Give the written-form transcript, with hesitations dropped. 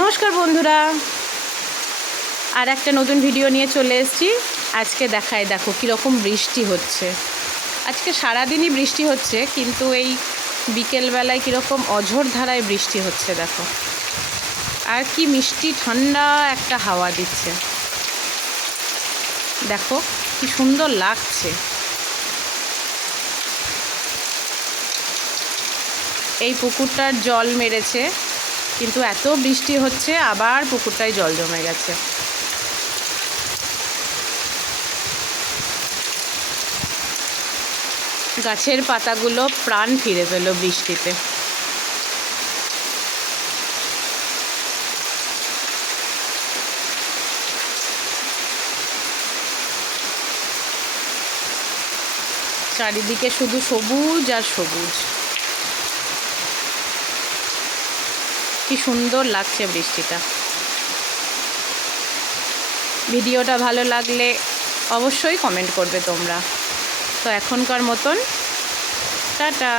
নমস্কার বন্ধুরা, আর একটা নতুন ভিডিও নিয়ে চলে এসেছি। আজকে দেখায়, দেখো কীরকম বৃষ্টি হচ্ছে। আজকে সারাদিনই বৃষ্টি হচ্ছে, কিন্তু এই বিকেলবেলায় কীরকম অঝোর ধারায় বৃষ্টি হচ্ছে দেখো। আর কি মিষ্টি ঠান্ডা একটা হাওয়া দিচ্ছে, দেখো কি সুন্দর লাগছে। এই পুকুরটার জল মেরেছে, কিন্তু এত বৃষ্টি হচ্ছে আবার পুকুরটায় জল জমে গেছে। গাছের পাতাগুলো প্রাণ ফিরে পেল বৃষ্টিতে। চারিদিকে শুধু সবুজ আর সবুজ, কি সুন্দর লাগছে বৃষ্টিটা। ভিডিওটা ভালো লাগলে অবশ্যই কমেন্ট করবে তোমরা। তো এখনকার মতন টাটা।